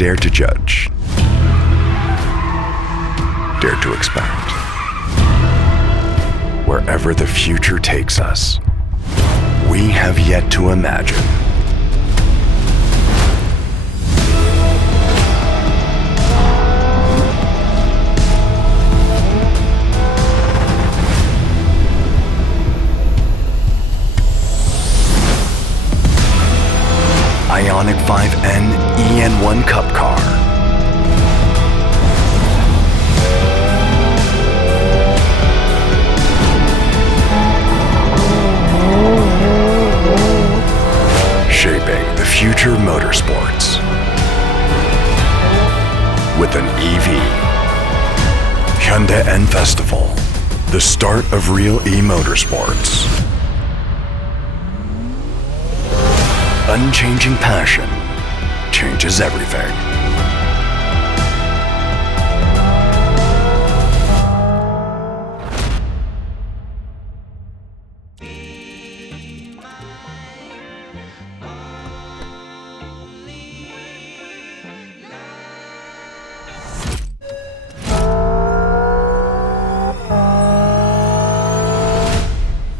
Dare to judge. Dare to expect. Wherever the future takes us, we have yet to imagine. IONIQ 5N EN1 Cup Car. Shaping the future of motorsports with an EV. Hyundai N Festival, the start of real e-motorsports. Unchanging passion changes everything.